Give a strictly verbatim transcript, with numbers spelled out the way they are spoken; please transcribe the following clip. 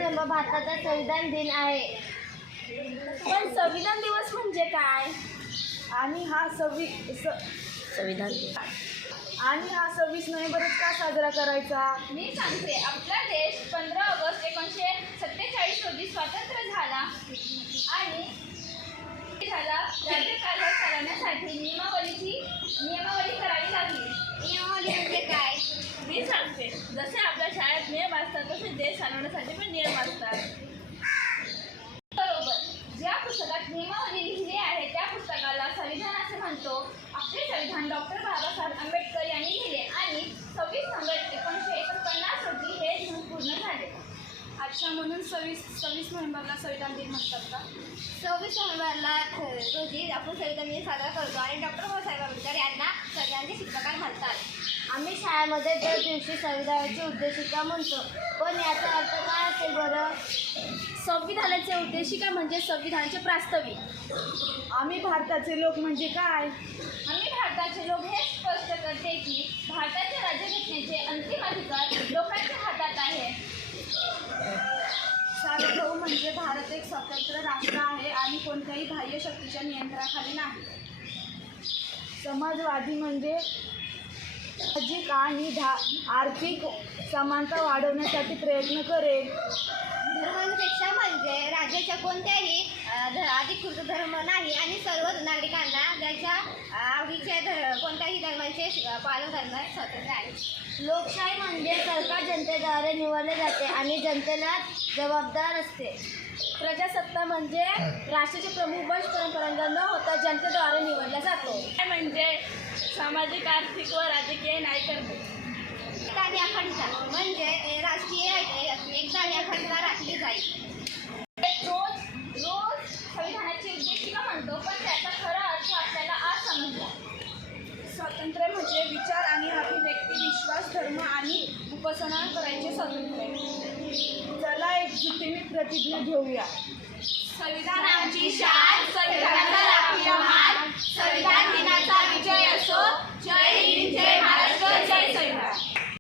November भारताचा संविधान दिन आहे. पण संविधान दिवस म्हणजे काय? आणि हा सव्वी स संविधान आणि हा सव्वीस नोव्हेंबरच का साजरा करायचा? मी सांगते. आपला देश पंधरा ऑगस्ट एकोणीसशे सत्तेचाळीस रोजी स्वतंत्र झाला आणि झाला राज्यकारभार चालवण्यासाठी नियमावलीची नियमावली करावी लागली. नियमावली म्हणजे काय? मी सांगते. जसे आपल्या शाळेत नियम असतात तसे देश चालवण्यासाठी पण नियम असतात. बरोबर. ज्या पुस्तकात नियमावली लिहिली आहे त्या पुस्तकाला संविधान असे म्हणतो. आपले संविधान डॉक्टर बाबासाहेब आंबेडकर यांनी लिहिले आणि सव्वीस नोव्हेंबर एकोणीसशे एकोणपन्नास रोजी हे दिन पूर्ण झाले. अच्छा, म्हणून सव्वीस सव्वीस नोव्हेंबरला संविधान दिन म्हणतात का? सव्वीस नोव्हेंबरला रोजी आपण संविधान दिन साजरा करतो आणि डॉक्टर बाबासाहेब आंबेडकर यांना संविधानाचे शिल्पकार म्हणतात. आम्ही शाळेमध्ये दर दिवशी संविधानाची उद्देशिका म्हणतो. पण याचा अर्थ काय असेल बरं? संविधानाचे उद्देशिका म्हणजे संविधानाचे प्रास्ताविक. आम्ही भारताचे लोक म्हणजे काय? आम्ही भारताचे लोक हे स्पष्ट करते की भारताच्या राज्यघटनेचे अंतिम अधिकार लोकांच्या हातात आहे. सार्वभौम म्हणजे भारत एक स्वतंत्र राष्ट्र आहे आणि कोणत्याही बाह्य शक्तीच्या नियंत्रणाखाली नाही. समाजवादी म्हणजे सामाजिक आणि धा आर्थिक समानता वाढवण्यासाठी प्रयत्न करेल. धर्मनिरपेक्ष म्हणजे राज्याच्या कोणत्याही अधिकृत धर्म नाही आणि सर्व नागरिकांना त्याच्या आवडीच्या धर्म कोणत्याही धर्माचे पालन करण्यास स्वातंत्र्य आहे. लोकशाही म्हणजे सरकार जनतेद्वारे निवडले जाते आणि जनतेला जबाबदार असते. प्रजासत्ता म्हणजे राष्ट्राचे प्रमुख वंश परंपरांना न होता जनतेद्वारे निवडला जातो. म्हणजे सामाजिक, आर्थिक व राजकीय न्याय करते. एकता आणि अखंडता म्हणजे राष्ट्रीय एकता आणि अखंडता राखली जाईल. रोज रोज संविधानाची उद्देशिका म्हणतो, पण त्याचा खरा अर्थ आपल्याला आज समजला. स्वातंत्र्य म्हणजे विचार आणि अभिव्यक्ती, विश्वास, धर्म आणि उपासना करायचे स्वातंत्र्य. चला एकजुटीने प्रतिज्ञा घेऊया. संविधानाची शान